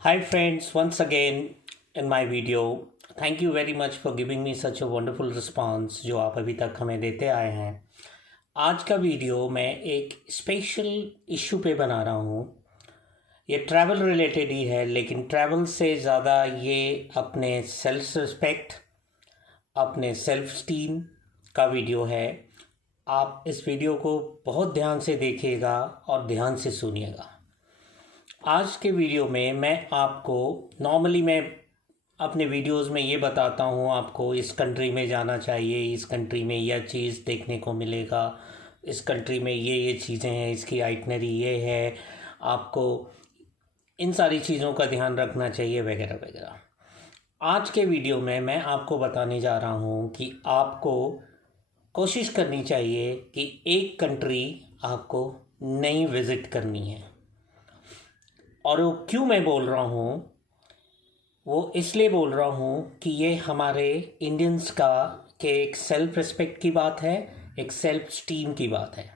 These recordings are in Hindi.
Hi friends, once again in my video. Thank you very much for giving me such a wonderful response जो आप अभी तक हमें देते आए हैं। आज का वीडियो मैं एक स्पेशल इशू पे बना रहा हूँ। ये ट्रैवल रिलेटेड ही है, लेकिन ट्रैवल से ज़्यादा ये अपने सेल्फ रिस्पेक्ट, अपने सेल्फ स्टीम का वीडियो है। आप इस वीडियो को बहुत ध्यान से देखिएगा और ध्यान से सुनिएगा। आज के वीडियो में मैं आपको नॉर्मली मैं अपने वीडियोस में ये बताता हूँ आपको इस कंट्री में जाना चाहिए, इस कंट्री में यह चीज़ देखने को मिलेगा, इस कंट्री में ये चीज़ें हैं, इसकी आइटनरी ये है, आपको इन सारी चीज़ों का ध्यान रखना चाहिए वगैरह वगैरह। आज के वीडियो में मैं आपको बताने जा रहा हूँ कि आपको कोशिश करनी चाहिए कि एक कंट्री आपको नहीं विज़िट करनी है। और वो क्यों मैं बोल रहा हूँ, वो इसलिए बोल रहा हूँ कि ये हमारे इंडियंस का के एक सेल्फ रिस्पेक्ट की बात है, एक सेल्फ स्टीम की बात है।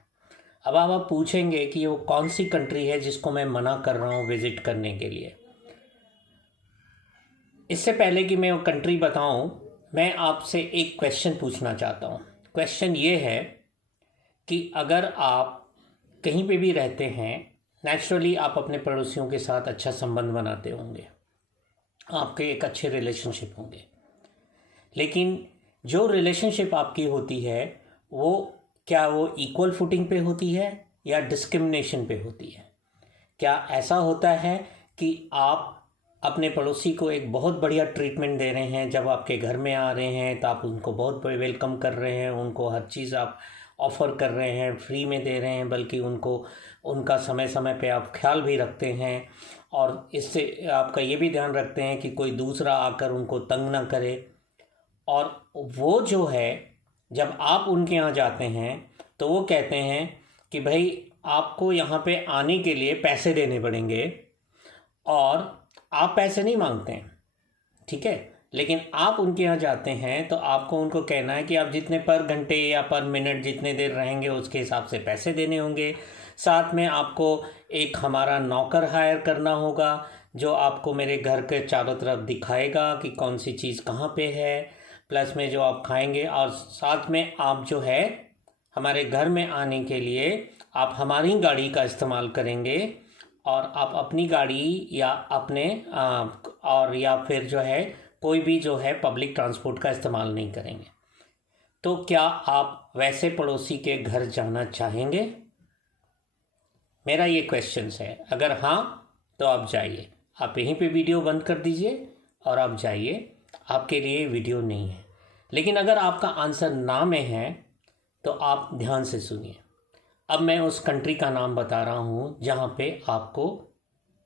अब आप पूछेंगे कि वो कौन सी कंट्री है जिसको मैं मना कर रहा हूँ विज़िट करने के लिए। इससे पहले कि मैं वो कंट्री बताऊँ, मैं आपसे एक क्वेश्चन पूछना चाहता हूँ। क्वेश्चन ये है कि अगर आप कहीं पे भी रहते हैं, नेचुरली आप अपने पड़ोसियों के साथ अच्छा संबंध बनाते होंगे, आपके एक अच्छे रिलेशनशिप होंगे, लेकिन जो रिलेशनशिप आपकी होती है वो क्या वो इक्वल फुटिंग पे होती है या डिस्क्रिमिनेशन पे होती है? क्या ऐसा होता है कि आप अपने पड़ोसी को एक बहुत बढ़िया ट्रीटमेंट दे रहे हैं, जब आपके घर में आ रहे हैं तो आप उनको बहुत वेलकम कर रहे हैं, उनको हर चीज़ आप ऑफ़र कर रहे हैं, फ्री में दे रहे हैं, बल्कि उनको उनका समय समय पे आप ख्याल भी रखते हैं, और इससे आपका ये भी ध्यान रखते हैं कि कोई दूसरा आकर उनको तंग ना करे। और वो जो है, जब आप उनके यहाँ जाते हैं तो वो कहते हैं कि भाई आपको यहाँ पे आने के लिए पैसे देने पड़ेंगे, और आप पैसे नहीं मांगते हैं, ठीक है, लेकिन आप उनके यहाँ जाते हैं तो आपको उनको कहना है कि आप जितने पर घंटे या पर मिनट जितने देर रहेंगे उसके हिसाब से पैसे देने होंगे। साथ में आपको एक हमारा नौकर हायर करना होगा जो आपको मेरे घर के चारों तरफ दिखाएगा कि कौन सी चीज़ कहाँ पे है, प्लस में जो आप खाएंगे, और साथ में आप जो है हमारे घर में आने के लिए आप हमारी गाड़ी का इस्तेमाल करेंगे, और आप अपनी गाड़ी या अपने और या फिर जो है कोई भी जो है पब्लिक ट्रांसपोर्ट का इस्तेमाल नहीं करेंगे। तो क्या आप वैसे पड़ोसी के घर जाना चाहेंगे? मेरा ये क्वेश्चन है। अगर हाँ तो आप जाइए, आप यहीं पे वीडियो बंद कर दीजिए और आप जाइए, आपके लिए वीडियो नहीं है। लेकिन अगर आपका आंसर ना में है तो आप ध्यान से सुनिए। अब मैं उस कंट्री का नाम बता रहा हूँ जहाँ पे आपको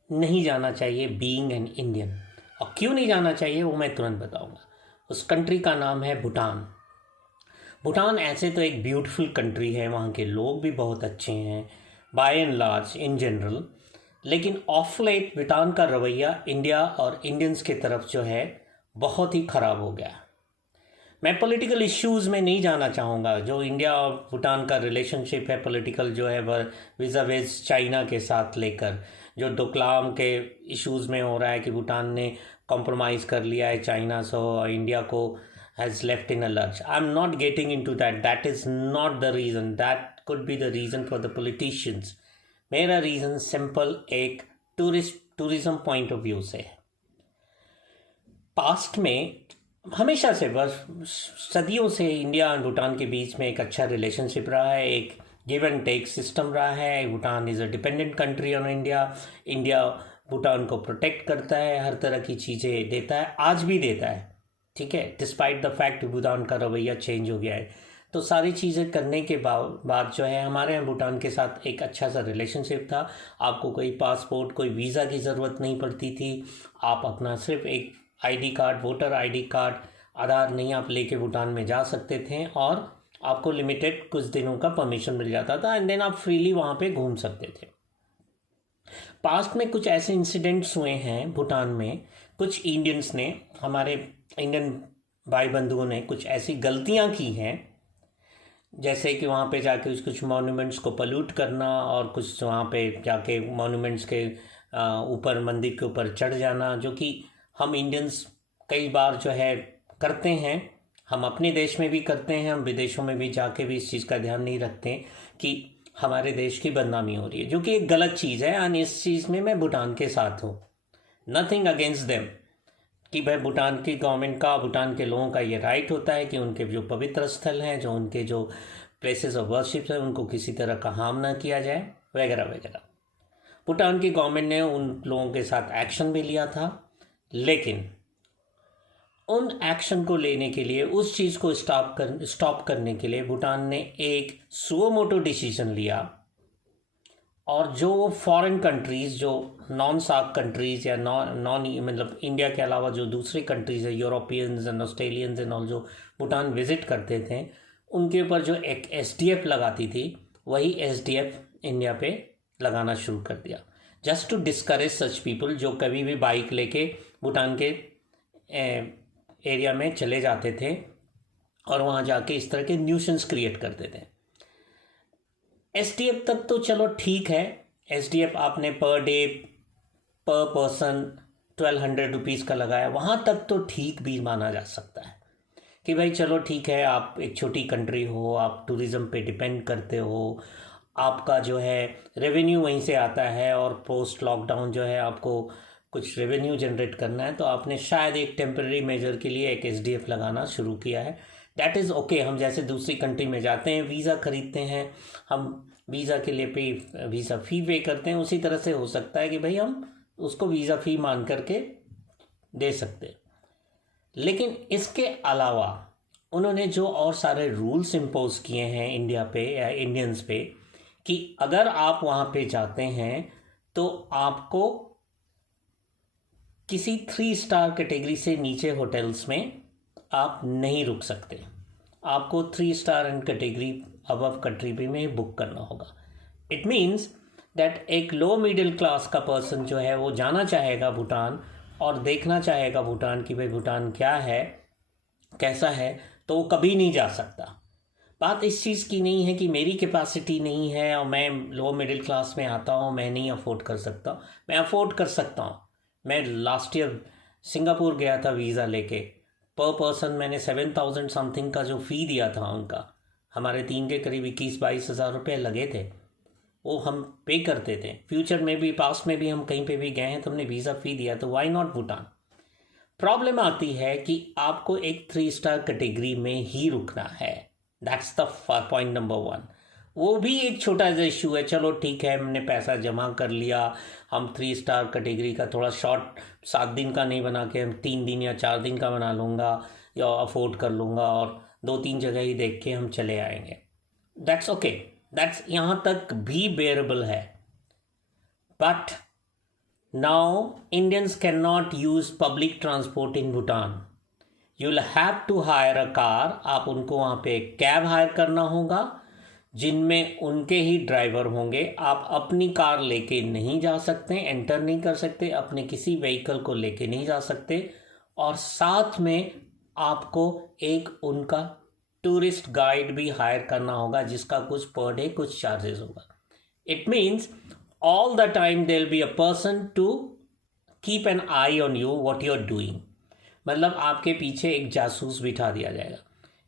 नहीं जाना चाहिए बीइंग एन इंडियन, और क्यों नहीं जाना चाहिए वो मैं तुरंत बताऊँगा। उस कंट्री का नाम है भूटान। भूटान ऐसे तो एक ब्यूटीफुल कंट्री है, वहाँ के लोग भी बहुत अच्छे हैं by and large in general, लेकिन ऑफ लेट भूटान का रवैया इंडिया और इंडियंस की तरफ जो है बहुत ही ख़राब हो गया। मैं पॉलिटिकल इश्यूज़ में नहीं जाना चाहूँगा। जो इंडिया और भूटान का रिलेशनशिप है पॉलिटिकल जो है वह विज़ा विज़ चाइना के साथ लेकर, जो डोकलाम के इश्यूज़ में हो रहा है कि भूटान ने कॉम्प्रोमाइज़ कर लिया है चाइना से और इंडिया को has left in a lurch. I am not getting in to that, that is not the reason, that could be the reason for the politicians. मेरा रीज़न सिंपल एक टूरिज़्म पॉइंट ऑफ व्यू से है। पास्ट में हमेशा से, बस सदियों से इंडिया और भूटान के बीच में एक अच्छा रिलेशनशिप रहा है, एक गिव एंड टेक सिस्टम रहा है। Bhutan is a dependent country on India, India Bhutan को प्रोटेक्ट करता है, हर तरह की चीज़ें देता है, आज भी देता है, ठीक है, डिस्पाइट द फैक्ट भूटान का रवैया चेंज हो गया है। तो सारी चीज़ें करने के बाद जो है हमारे यहाँ भूटान के साथ एक अच्छा सा रिलेशनशिप था। आपको कोई पासपोर्ट, कोई वीज़ा की ज़रूरत नहीं पड़ती थी। आप अपना सिर्फ एक ID card, voter ID card, Aadhaar नहीं आप लेके भूटान में जा सकते थे, और आपको लिमिटेड कुछ दिनों का परमिशन मिल जाता था, एंड देन आप फ्रीली वहाँ पे घूम सकते थे। पास्ट में कुछ ऐसे इंसिडेंट्स हुए हैं भूटान में, कुछ इंडियंस ने, हमारे इंडियन भाई बंधुओं ने कुछ ऐसी गलतियाँ की हैं, जैसे कि वहाँ पे जाके कुछ मॉन्यूमेंट्स को पल्यूट करना, और कुछ वहाँ पे जाके मॉन्यूमेंट्स के ऊपर मंदिर के ऊपर चढ़ जाना, जो कि हम इंडियंस कई बार जो है करते हैं। हम अपने देश में भी करते हैं, हम विदेशों में भी जाके भी इस चीज़ का ध्यान नहीं रखते कि हमारे देश की बदनामी हो रही है, जो कि एक गलत चीज़ है। और इस चीज़ में मैं भूटान के साथ हूँ, नथिंग अगेंस्ट देम, कि भाई भूटान की गवर्नमेंट का, भूटान के लोगों का ये राइट होता है कि उनके जो पवित्र स्थल हैं, जो उनके जो प्लेसेस ऑफ वर्शिप हैं, उनको किसी तरह का हार्म ना किया जाए वगैरह वगैरह। भूटान की गवर्नमेंट ने उन लोगों के साथ एक्शन भी लिया था, लेकिन उन एक्शन को लेने के लिए, उस चीज़ को स्टॉप करने के लिए भूटान ने एक सुओ मोटो डिसीजन लिया। और जो फॉरेन कंट्रीज़, जो नॉन सार्क कंट्रीज़ या नॉन मतलब इंडिया के अलावा जो दूसरी कंट्रीज़ है, Europeans and Australians and all, जो भूटान विज़िट करते थे, उनके ऊपर जो एक एसडीएफ लगाती थी, वही एसडीएफ इंडिया पे लगाना शुरू कर दिया, just to discourage such people जो कभी भी बाइक लेके भूटान के एरिया में चले जाते थे और वहाँ जाके इस तरह के न्यूसेंस क्रिएट करते थे। एसडीएफ तक तो चलो ठीक है, एसडीएफ आपने पर डे पर पर्सन 1200 रुपीज़ का लगाया, वहाँ तक तो ठीक भी माना जा सकता है कि भाई चलो ठीक है, आप एक छोटी कंट्री हो, आप टूरिज़्म पे डिपेंड करते हो, आपका जो है रेवेन्यू वहीं से आता है, और पोस्ट लॉकडाउन जो है आपको कुछ रेवेन्यू जनरेट करना है, तो आपने शायद एक टेम्पररी मेजर के लिए एक एसडीएफ लगाना शुरू किया है। That is okay. हम जैसे दूसरी कंट्री में जाते हैं, वीज़ा ख़रीदते हैं, हम वीज़ा के लिए वीज़ा फ़ी पे करते हैं, उसी तरह से हो सकता है कि भाई हम उसको वीज़ा फ़ी मान करके दे सकते हैं। लेकिन इसके अलावा उन्होंने जो और सारे रूल्स इम्पोज किए हैं इंडिया पे या इंडियंस पे, कि अगर आप वहाँ पे जाते हैं तो आपको किसी 3 स्टार कैटेगरी से नीचे होटल्स में आप नहीं रुक सकते, आपको 3 star and category above category में बुक करना होगा। इट मीन्स दैट एक लो मिडिल क्लास का पर्सन जो है वो जाना चाहेगा भूटान और देखना चाहेगा भूटान की भाई भूटान क्या है, कैसा है, तो वो कभी नहीं जा सकता। बात इस चीज़ की नहीं है कि मेरी कैपेसिटी नहीं है और मैं लो मिडिल क्लास में आता हूँ, मैं नहीं अफोर्ड कर सकता। मैं अफोर्ड कर सकता हूँ। मैं लास्ट ईयर सिंगापुर गया था वीज़ा लेके, पर पर्सन मैंने 7,000 समथिंग का जो फ़ी दिया था उनका, हमारे 3 के करीब 21-22 हज़ार रुपये लगे थे, वो हम पे करते थे। फ्यूचर में भी, पास्ट में भी हम कहीं पे भी गए हैं तो हमने वीज़ा फ़ी दिया, तो वाई नॉट भूटान। प्रॉब्लम आती है कि आपको एक 3 स्टार कैटेगरी में ही रुकना है। That's the point number 1। वो भी एक छोटा सा इशू है। चलो ठीक है, हमने पैसा जमा कर लिया, हम 3 स्टार कैटेगरी का थोड़ा शॉर्ट 7 दिन का नहीं बना के हम 3 दिन या 4 दिन का बना लूँगा या अफोर्ड कर लूँगा और 2-3 जगह ही देख के हम चले आएंगे। दैट्स ओके, दैट्स यहाँ तक भी बेयरेबल है। But now Indians can not use public transport in Bhutan. You will have to hire a car. आप उनको वहाँ पे कैब हायर करना होगा जिनमें उनके ही ड्राइवर होंगे। आप अपनी कार लेके नहीं जा सकते, एंटर नहीं कर सकते, अपने किसी व्हीकल को लेके नहीं जा सकते, और साथ में आपको एक उनका टूरिस्ट गाइड भी हायर करना होगा जिसका कुछ पर डे कुछ चार्जेस होगा। It means all the time there will be a person to keep an eye on you what you are doing. मतलब आपके पीछे एक जासूस बिठा दिया जाएगा।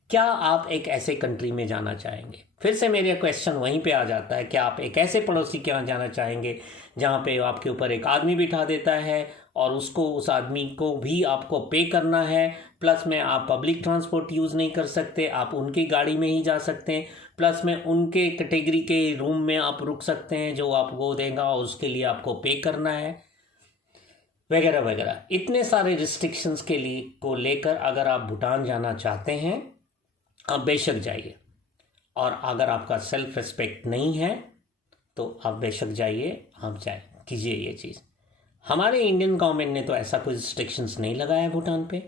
क्या आप एक ऐसे कंट्री में जाना चाहेंगे? फिर से मेरा क्वेश्चन वहीं पे आ जाता है, क्या आप एक ऐसे पड़ोसी के यहाँ जाना चाहेंगे जहाँ पे आपके ऊपर एक आदमी बिठा देता है और उसको, उस आदमी को भी आपको पे करना है, प्लस में आप पब्लिक ट्रांसपोर्ट यूज़ नहीं कर सकते, आप उनकी गाड़ी में ही जा सकते हैं, प्लस में उनके कैटेगरी के रूम में आप रुक सकते हैं जो आपको देगा और उसके लिए आपको पे करना है, वगैरह वगैरह। इतने सारे रिस्ट्रिक्शंस के लिए को लेकर अगर आप भूटान जाना चाहते हैं, आप बेशक जाइए। और अगर आपका सेल्फ रिस्पेक्ट नहीं है तो आप बेशक जाइए, आप जाए कीजिए ये चीज़। हमारे इंडियन गवर्नमेंट ने तो ऐसा कोई रिस्ट्रिक्शंस नहीं लगाया है भूटान पे।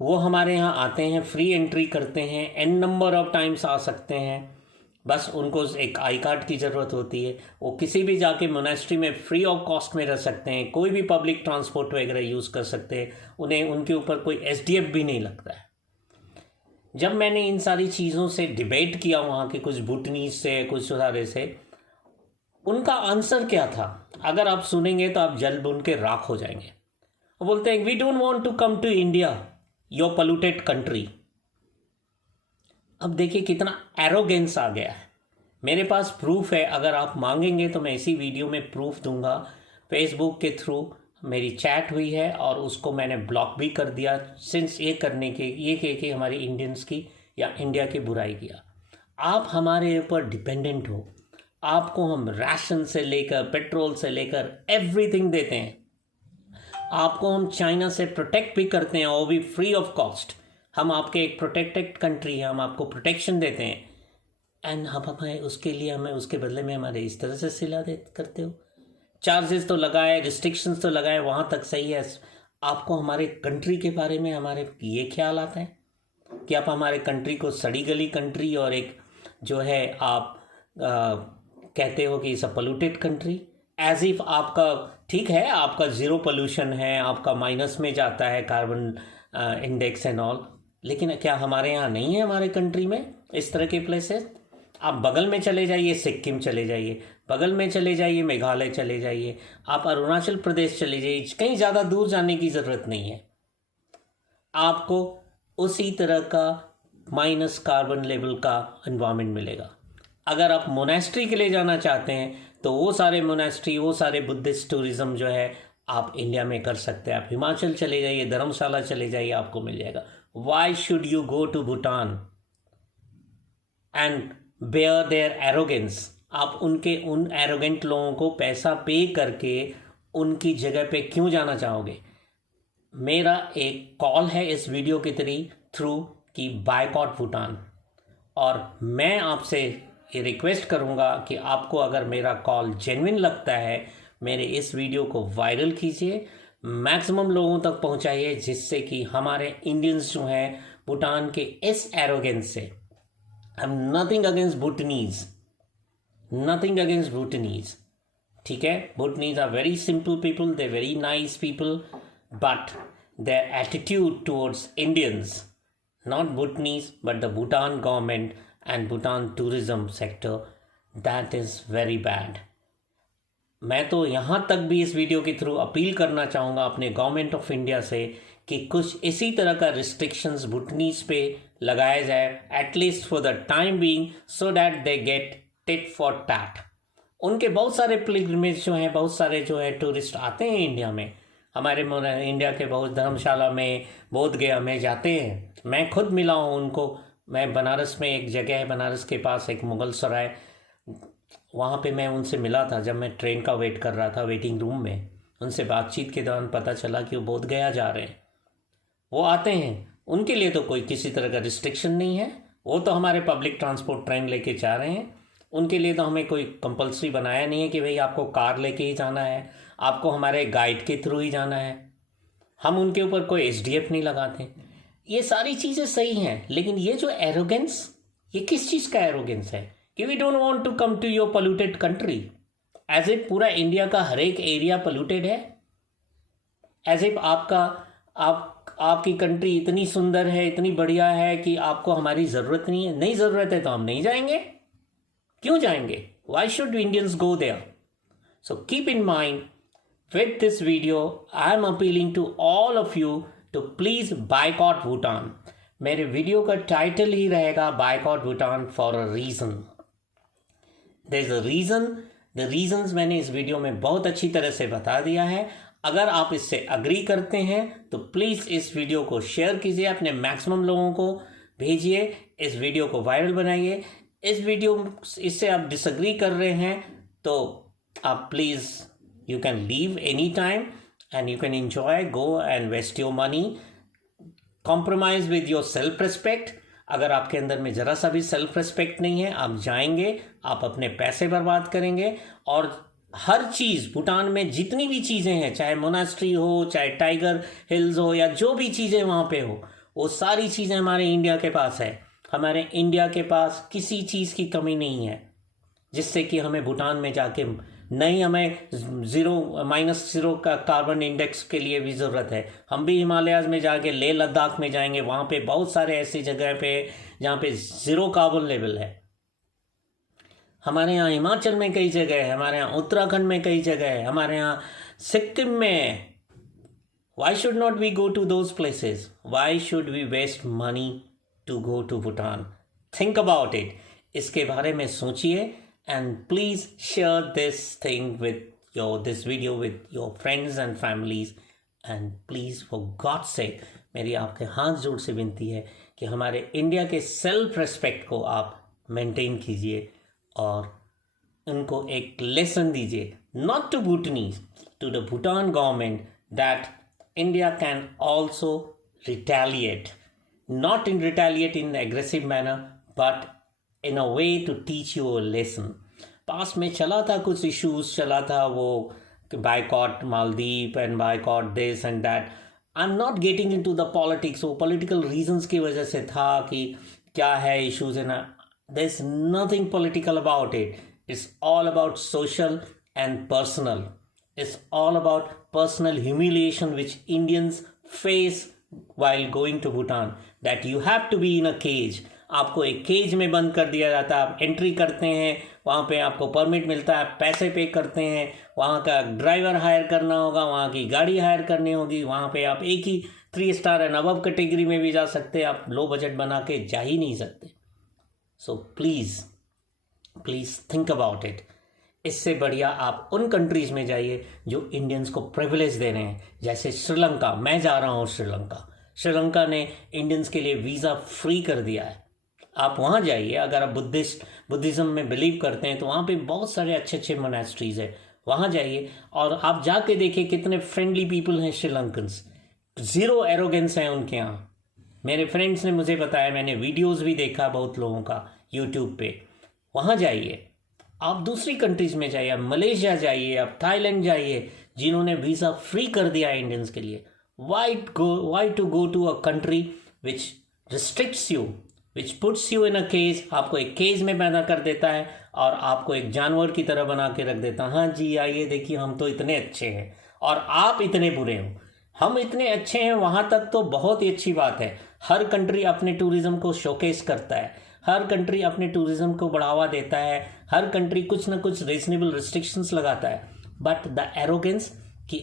वो हमारे यहाँ आते हैं, फ्री एंट्री करते हैं, एन नंबर ऑफ टाइम्स आ सकते हैं, बस उनको एक आई कार्ड की ज़रूरत होती है। वो किसी भी जाके मोनेस्ट्री में फ्री ऑफ कॉस्ट में रह सकते हैं, कोई भी पब्लिक ट्रांसपोर्ट वगैरह यूज़ कर सकते हैं, उन्हें उनके ऊपर कोई एसडीएफ भी नहीं लगता है। जब मैंने इन सारी चीज़ों से डिबेट किया वहाँ के कुछ भूटनीज से, कुछ सारे से, उनका आंसर क्या था, अगर आप सुनेंगे तो आप जल बुन के राख हो जाएंगे। वो बोलते हैं we don't want to come to India, your polluted country. अब देखिए कितना एरोगेंस आ गया है। मेरे पास प्रूफ है, अगर आप मांगेंगे तो मैं इसी वीडियो में प्रूफ दूंगा। फेसबुक के थ्रू मेरी चैट हुई है और उसको मैंने ब्लॉक भी कर दिया, सिंस ये करने के ये कह के हमारी इंडियंस की या इंडिया की बुराई किया। आप हमारे ऊपर डिपेंडेंट हो, आपको हम राशन से लेकर पेट्रोल से लेकर एवरीथिंग देते हैं, आपको हम चाइना से प्रोटेक्ट भी करते हैं, वो भी फ्री ऑफ कॉस्ट। हम आपके एक प्रोटेक्टेड कंट्री है, हम आपको प्रोटेक्शन देते हैं, एंड हम हमें उसके लिए हमें उसके बदले में हमारे इस तरह से सिला दे करते हो। चार्जेस तो लगाए, रिस्ट्रिक्शंस तो लगाए, वहाँ तक सही है। आपको हमारे कंट्री के बारे में हमारे ये ख्याल आता है कि आप हमारे कंट्री को सड़ी गली कंट्री और एक जो है आप कहते हो कि इस अ पोल्यूटेड कंट्री, एज इफ आपका ठीक है, आपका ज़ीरो पोल्यूशन है, आपका माइनस में जाता है कार्बन इंडेक्स एंड ऑल, लेकिन क्या हमारे यहाँ नहीं है, हमारे कंट्री में इस तरह के प्लेसेस? आप बगल में चले जाइए, सिक्किम चले जाइए, बगल में चले जाइए, मेघालय चले जाइए, आप अरुणाचल प्रदेश चले जाइए, कहीं ज़्यादा दूर जाने की ज़रूरत नहीं है। आपको उसी तरह का माइनस कार्बन लेवल का एनवायरनमेंट मिलेगा। अगर आप मोनेस्ट्री के लिए जाना चाहते हैं तो वो सारे मोनेस्ट्री, वो सारे बुद्धिस्ट टूरिज्म जो है आप इंडिया में कर सकते हैं। आप हिमाचल चले जाइए, धर्मशाला चले जाइए, आपको मिल जाएगा। Why should you go to Bhutan and bear their arrogance? आप उनके उन एरोगेंट लोगों को पैसा पे करके उनकी जगह पे क्यों जाना चाहोगे? मेरा एक कॉल है इस वीडियो के थ्रू कि बायकॉट भूटान, और मैं आपसे ये रिक्वेस्ट करूंगा कि आपको अगर मेरा कॉल जेन्युइन लगता है, मेरे इस वीडियो को वायरल कीजिए, मैक्सिमम लोगों तक पहुंचाइए, जिससे कि हमारे इंडियंस जो हैं भूटान के इस एरोगेंस से, I am nothing against Bhutanese, nothing against Bhutanese, ठीक है, Bhutanese are very simple people, they very nice people, but their attitude towards Indians, not Bhutanese but the Bhutan government and Bhutan tourism sector, that is very bad. मैं तो यहाँ तक भी इस वीडियो के थ्रू अपील करना चाहूँगा अपने गवर्नमेंट ऑफ इंडिया से कि कुछ इसी तरह का रिस्ट्रिक्शंस भूटनीज पे लगाया जाए, at least for the time being, so that they get tit for tat. उनके बहुत सारे पिलग्रिमेज जो हैं, बहुत सारे जो है टूरिस्ट आते हैं इंडिया में, हमारे इंडिया के बहुत धर्मशाला में, बोध गया में जाते हैं। मैं खुद मिला हूँ उनको। मैं बनारस में एक जगह है, बनारस के पास एक मुगल सराय, वहाँ पे मैं उनसे मिला था जब मैं ट्रेन का वेट कर रहा था वेटिंग रूम में। उनसे बातचीत के दौरान पता चला कि वो बोध गया जा रहे हैं। वो आते हैं, उनके लिए तो कोई किसी तरह का रिस्ट्रिक्शन नहीं है, वो तो हमारे पब्लिक ट्रांसपोर्ट ट्रेन लेके जा रहे हैं। उनके लिए तो हमें कोई कंपलसरी बनाया नहीं है कि भाई आपको कार लेके ही जाना है, आपको हमारे गाइड के थ्रू ही जाना है। हम उनके ऊपर कोई एसडीएफ नहीं लगाते। ये सारी चीज़ें सही हैं, लेकिन ये जो एरोगेंस, ये किस चीज़ का एरोगेंस है कि we don't want to come to your polluted country, as if पूरा इंडिया का हर एक एरिया पोल्यूटेड है, एज इफ आपकी कंट्री इतनी सुंदर है, इतनी बढ़िया है कि आपको हमारी ज़रूरत नहीं है। नहीं ज़रूरत है तो हम नहीं जाएंगे, क्यों जाएंगे? Why should Indians go there? So keep in mind, with this video I am appealing to all of you to please boycott Bhutan. मेरे वीडियो का टाइटल ही रहेगा boycott Bhutan for a reason. There is a reason. The reasons मैंने इस वीडियो में बहुत अच्छी तरह से बता दिया है। अगर आप इससे अग्री करते हैं तो प्लीज़ इस वीडियो को शेयर कीजिए, अपने मैक्सिमम लोगों को भेजिए, इस वीडियो को वायरल बनाइए। इससे आप डिसअग्री कर रहे हैं तो आप please, you can leave anytime and you can enjoy, go and waste your money, compromise with your self respect. अगर आपके अंदर में ज़रा सा भी सेल्फ रेस्पेक्ट नहीं है, आप जाएंगे, आप अपने पैसे बर्बाद करेंगे। और हर चीज़ भूटान में जितनी भी चीज़ें हैं, चाहे मोनास्ट्री हो, चाहे टाइगर हिल्स हो, या जो भी चीज़ें वहाँ पे हो, वो सारी चीज़ें हमारे इंडिया के पास है। हमारे इंडिया के पास किसी चीज़ की कमी नहीं है जिससे कि हमें भूटान में जाके नहीं, हमें -0 का कार्बन इंडेक्स के लिए भी ज़रूरत है। हम भी हिमालयाज़ में जाके लेह लद्दाख में जाएंगे, वहाँ पे बहुत सारे ऐसी जगह पे जहाँ पे 0 कार्बन लेवल है। हमारे यहाँ हिमाचल में कई जगह है, हमारे यहाँ उत्तराखंड में कई जगह है, हमारे यहाँ सिक्किम में. Why should not we go to those places? Why should we waste money to go to Bhutan? Think about it. इसके बारे में सोचिए and please share this thing with this video with your friends and families and please for God's sake मेरी आपके हाथ जोड़ से विनती है कि हमारे इंडिया के सेल्फ रेस्पेक्ट को आप मेंटेन कीजिए और उनको एक लेसन दीजिए, not to Bhutanese, to the Bhutan government that India can also retaliate, not in retaliate in aggressive manner, but in a way to teach you a lesson. पास में चला था कुछ इश्यूज चला था वो boycott Maldives and boycott this and that. I am not getting into the politics. वो पॉलिटिकल रीजंस की वजह से था कि क्या है इश्यूज है ना. There is nothing political about it. It's all about social and personal. It's all about personal humiliation which Indians face while going to Bhutan. That you have to be in a cage. आपको एक केज में बंद कर दिया जाता है. आप एंट्री करते हैं, वहाँ पे आपको परमिट मिलता है, पैसे पे करते हैं, वहाँ का ड्राइवर हायर करना होगा, वहाँ की गाड़ी हायर करनी होगी. वहाँ पे आप एक ही 3 स्टार एंड अबव कैटेगरी में भी जा सकते हैं. आप लो बजट बना के जा ही नहीं सकते. So please think about it. इससे बढ़िया आप उन कंट्रीज़ में जाइए जो इंडियंस को प्रिविलेज दे रहे हैं. जैसे श्रीलंका. मैं जा रहा हूँ श्रीलंका. श्रीलंका ने इंडियंस के लिए वीज़ा फ्री कर दिया है. आप वहाँ जाइए. अगर आप बुद्धिज़्म में बिलीव करते हैं तो वहाँ पे बहुत सारे अच्छे अच्छे मोनेस्ट्रीज़ है. वहाँ जाइए और आप जाके देखिए कितने फ्रेंडली पीपल हैं श्रीलंकन्स. ज़ीरो एरोगेंस है उनके यहाँ. मेरे फ्रेंड्स ने मुझे बताया, मैंने वीडियोज़ भी देखा बहुत लोगों का यूट्यूब पे. वहाँ जाइए. आप दूसरी कंट्रीज़ में जाइए. आप मलेशिया जाइए, आप थाईलैंड जाइए जिन्होंने वीज़ा फ्री कर दिया है इंडियंस के लिए. Why to go to a country which restricts you, which puts you in a cage. आपको एक केज में पैदा कर देता है और आपको एक जानवर की तरह बना के रख देता है. हाँ जी आइए देखिए हम तो इतने अच्छे हैं और आप इतने बुरे हो. हम इतने अच्छे हैं वहाँ तक तो बहुत ही अच्छी बात है. हर कंट्री अपने टूरिज़्म को शोकेस करता है. हर कंट्री अपने टूरिज़्म को बढ़ावा देता है. हर कंट्री कुछ ना कुछ रीजनेबल रिस्ट्रिक्शंस लगाता है. बट द एरोगेंस कि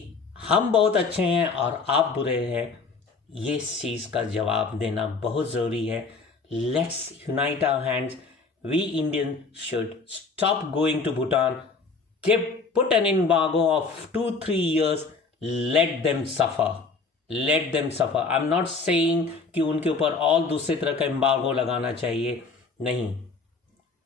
हम बहुत अच्छे हैं और आप बुरे हैं, ये चीज़ का जवाब देना बहुत ज़रूरी है. Let's unite our hands. We Indian should stop going to Bhutan. Put an embargo of 2-3 years. Let them suffer. I am not saying कि उनके ऊपर और दूसरे तरह का एम्बार्गो लगाना चाहिए. नहीं,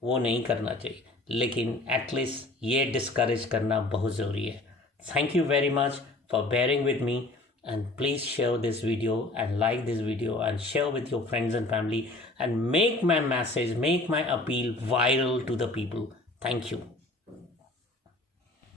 वो नहीं करना चाहिए. लेकिन एटलीस्ट ये डिस्करेज करना बहुत ज़रूरी है. Thank you very much for bearing with me and please share this video and like this video and share with your friends and family and make my message, make my appeal viral to the people. Thank you.